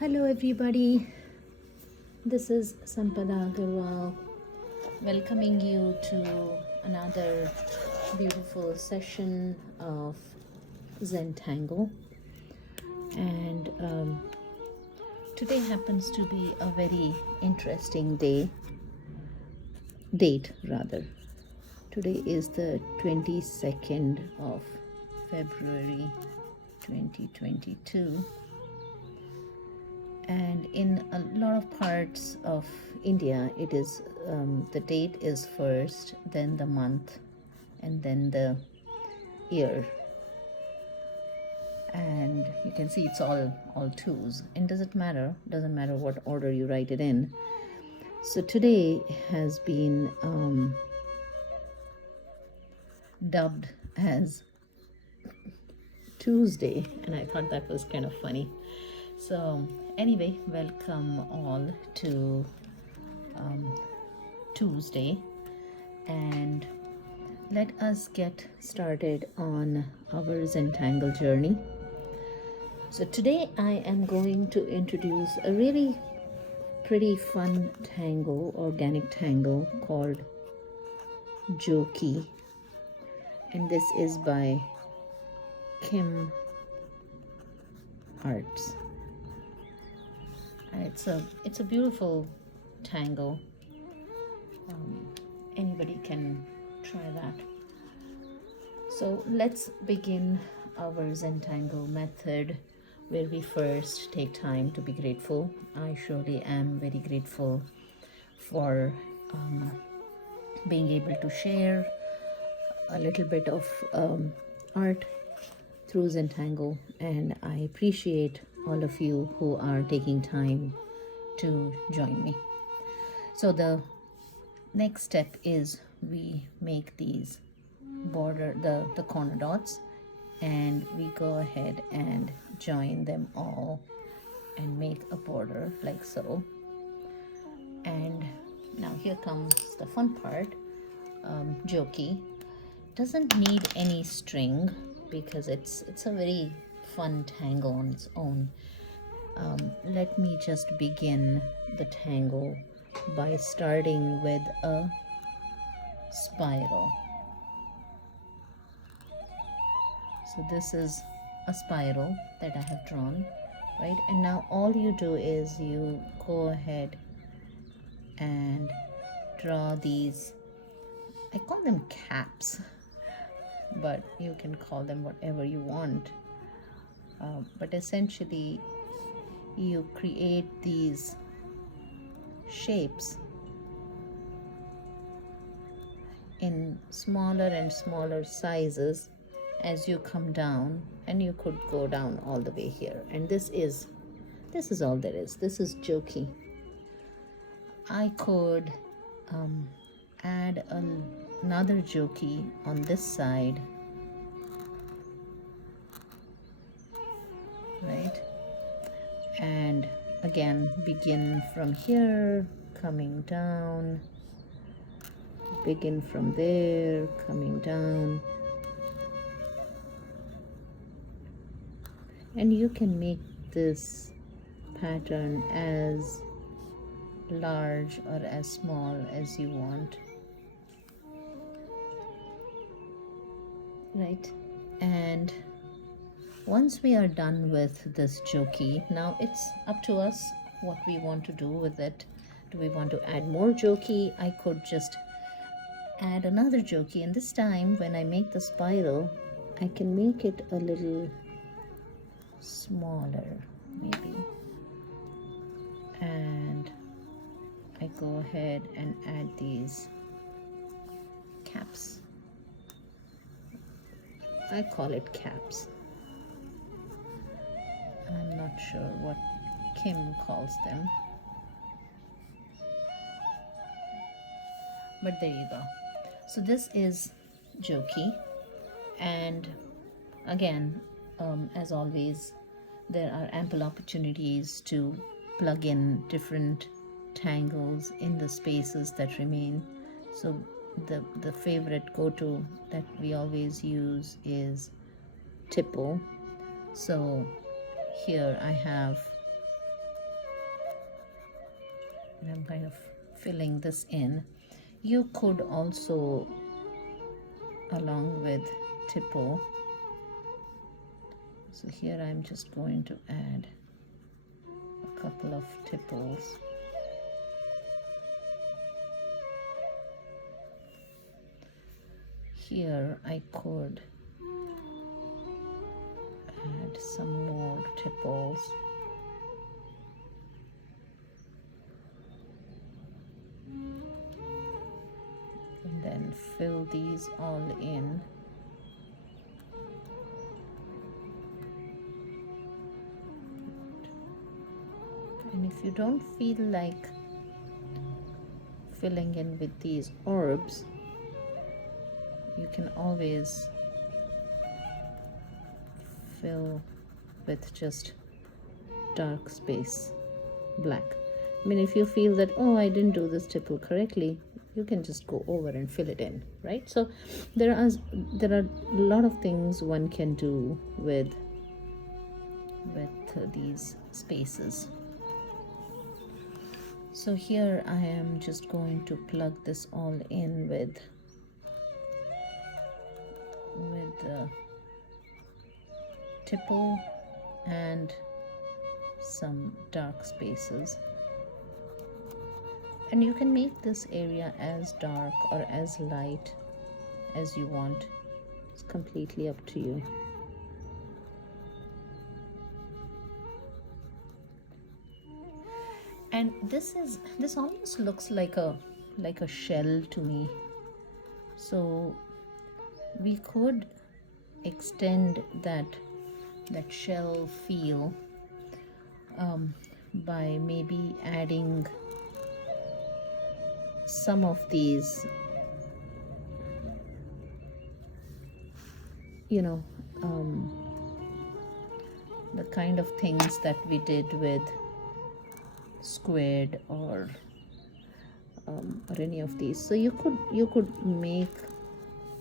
Hello everybody, this is Sampada Agarwal welcoming you to another beautiful session of Zentangle. And today happens to be a very interesting date. Today is the 22nd of February 2022. And in a lot of parts of India, it is the date is first, then the month, and then the year. And you can see it's all twos. And doesn't matter what order you write it in. So today has been dubbed as Tuesday, and I thought that was kind of funny. So anyway, welcome all to Tuesday, and let us get started on our Zentangle journey. So today I am going to introduce a really pretty fun tangle, organic tangle called Joki, and this is by Kim Arts. It's a beautiful tangle. Anybody can try that. So let's begin our Zentangle method, where we first take time to be grateful. I surely am very grateful for being able to share a little bit of art through Zentangle, and I appreciate all of you who are taking time to join me. So the next step is we make these border, the corner dots, and we go ahead and join them all and make a border like so. And now here comes the fun part. Joki doesn't need any string because it's a very fun tangle on its own. Let me just begin the tangle by starting with a spiral. So this is a spiral that I have drawn, right? And now all you do is you go ahead and draw these, I call them caps, but you can call them whatever you want. But essentially you create these shapes in smaller and smaller sizes as you come down, and you could go down all the way here. And this is all there is. This is Joki. I could add another Joki on this side, right? And again, begin from here, coming down, begin from there, coming down. And you can make this pattern as large or as small as you want, right? And once we are done with this Joki, now it's up to us what we want to do with it. Do we want to add more Joki? I could just add another Joki, and this time when I make the spiral, I can make it a little smaller maybe, and I go ahead and add these caps. I call it caps. I'm not sure what Kim calls them, but there you go. So this is Joki, and again, as always, there are ample opportunities to plug in different tangles in the spaces that remain. So the favorite go-to that we always use is TIPPLE. So here I have and I'm kind of filling this in. You could also, along with TIPPLE, so here I'm just going to add a couple of TIPPLEs. Here I could add some more TIPPLEs. And then fill these all in. And if you don't feel like filling in with these orbs, you can always fill with just dark space black. I mean, if you feel that, oh, I didn't do this tipple correctly, you can just go over and fill it in, right? So there are a lot of things one can do with these spaces. So here I am just going to plug this all in with tipple and some dark spaces. And you can make this area as dark or as light as you want. It's completely up to you. And this almost looks like a shell to me. So we could extend that shell feel by maybe adding some of these, the kind of things that we did with squid or any of these. So you could make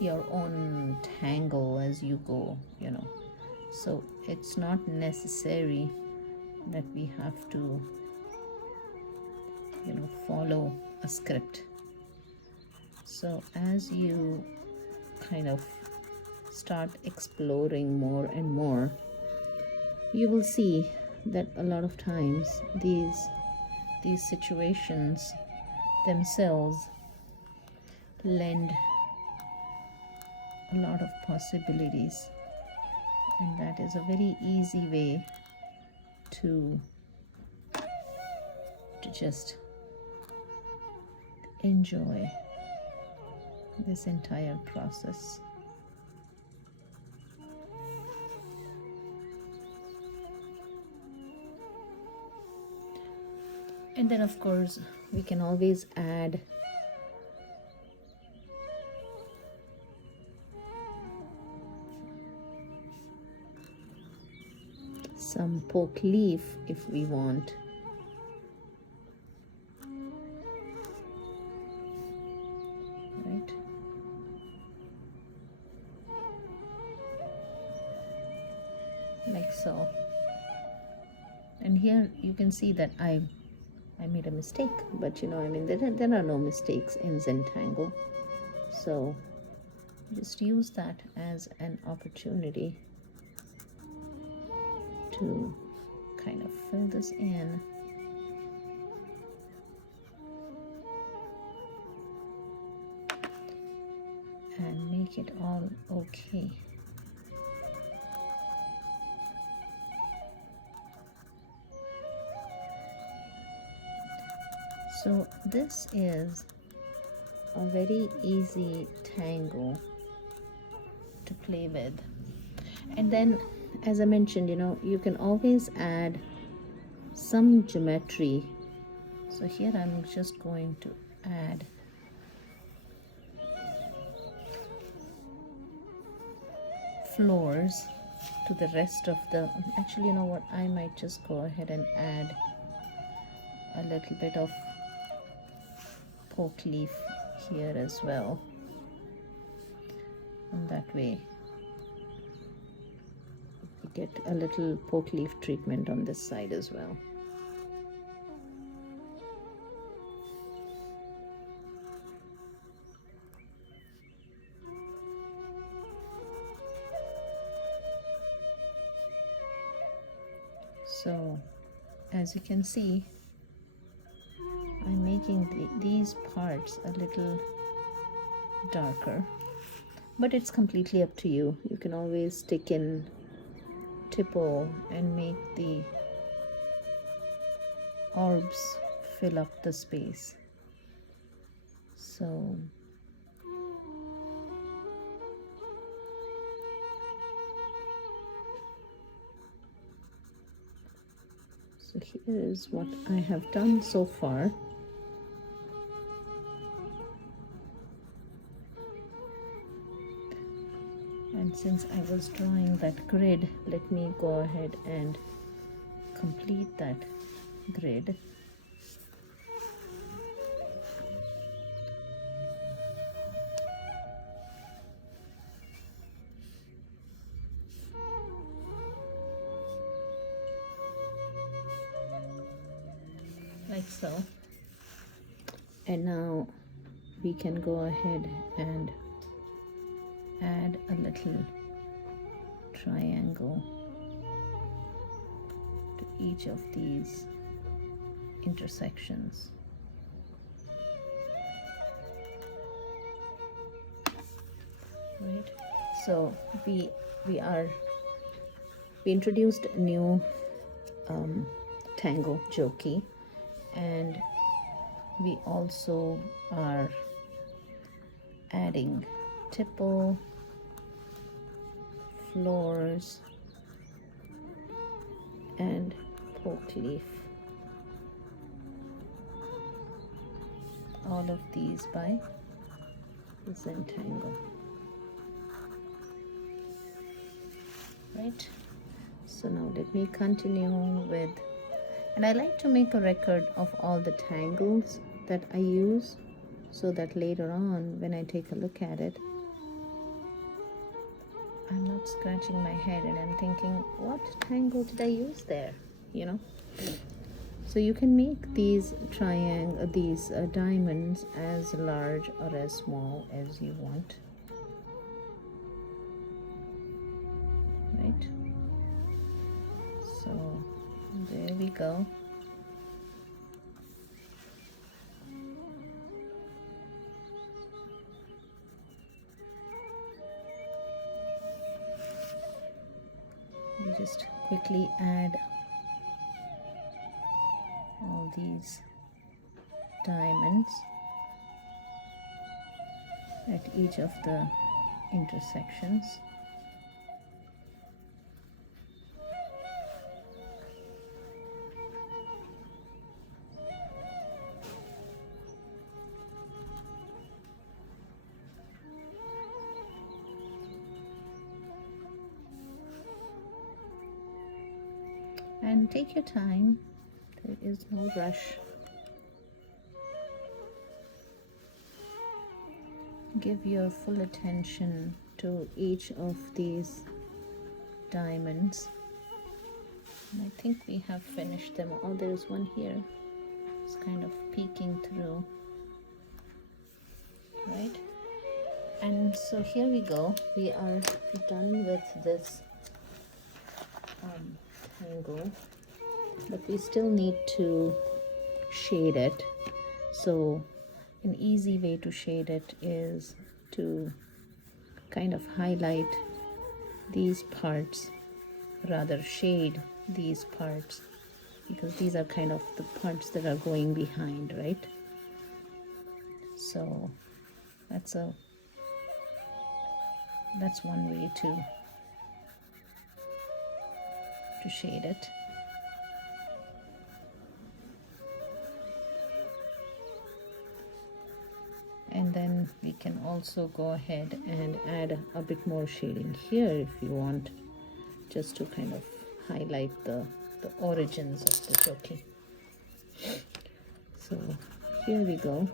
your own tangle as you go, so it's not necessary that we have to follow a script. So as you kind of start exploring more and more, you will see that a lot of times these situations themselves lend a lot of possibilities, and that is a very easy way to just enjoy this entire process. And then of course we can always add some poke leaf if we want. Right? Like so. And here you can see that I made a mistake, but there are no mistakes in Zentangle. So just use that as an opportunity to kind of fill this in. And make it all okay. So this is a very easy tangle to play with. And then, as I mentioned, you can always add some geometry. So here I'm just going to add FLORZ to the rest of the, actually, you know what, I might just go ahead and add a little bit of poke leaf here as well, and that way we get a little poke leaf treatment on this side as well. So as you can see, I'm making these parts a little darker, but it's completely up to you. You can always stick in TIPPLE and make the orbs fill up the space. So here is what I have done so far. And since I was drawing that grid, let me go ahead and complete that grid. Like so. And now we can go ahead and add a little triangle to each of these intersections. Right, so we introduced a new Tango Joki, and we also are adding TIPPLE, FLORZ, and POKELEAF. All of these by Zentangle. Right, so now let me continue with, and I like to make a record of all the tangles that I use, so that later on when I take a look at it, I'm not scratching my head and I'm thinking, what tangle did I use there, you know? So you can make these diamonds as large or as small as you want. Right? So there we go. You just quickly add all these diamonds at each of the intersections. And take your time, there is no rush. Give your full attention to each of these diamonds. And I think we have finished them. Oh, there's one here. It's kind of peeking through. Right? And so here we go. We are done with this tangle, but we still need to shade it. So an easy way to shade it is to kind of highlight these parts, rather shade these parts, because these are kind of the parts that are going behind, right? So that's one way to shade it. And then we can also go ahead and add a bit more shading here if you want, just to kind of highlight the origins of the Joki. So here we go.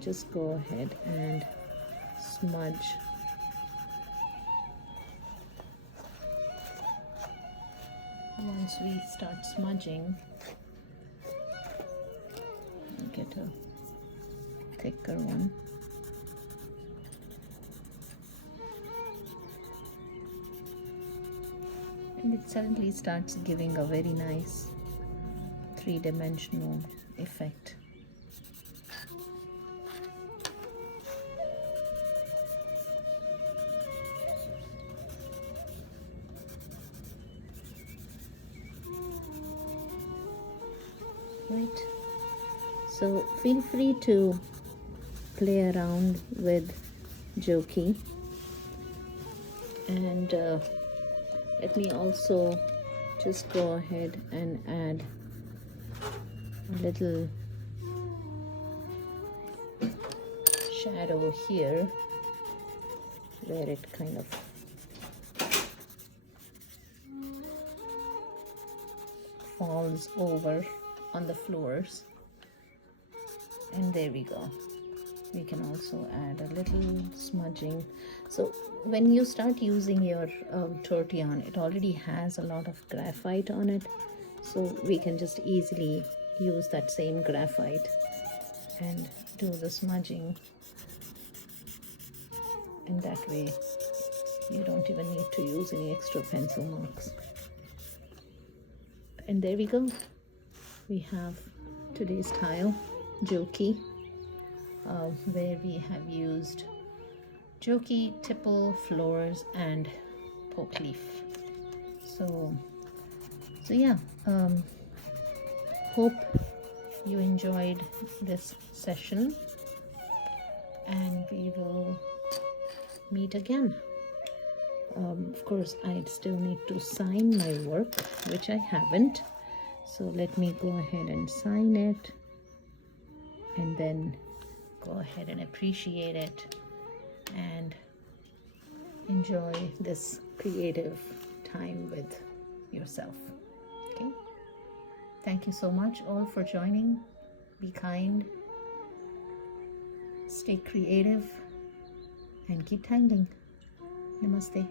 Just go ahead and smudge once we start smudging. Get a thicker one. and it suddenly starts giving a very nice three-dimensional effect. Right, so feel free to play around with Joki, and let me also just go ahead and add a little shadow here where it kind of falls over on the floors, and there we go. We can also add a little smudging. So when you start using your tortillon, it already has a lot of graphite on it, so we can just easily use that same graphite and do the smudging, and that way you don't even need to use any extra pencil marks. And there we go. We have today's tile, Joki, where we have used Joki, TIPPLE, FLORZ, and POKELEAF. So yeah, hope you enjoyed this session, and we will meet again. Of course, I still need to sign my work, which I haven't. So let me go ahead and sign it, and then go ahead and appreciate it and enjoy this creative time with yourself. Okay? Thank you so much all for joining. Be kind, stay creative, and keep tangling. Namaste.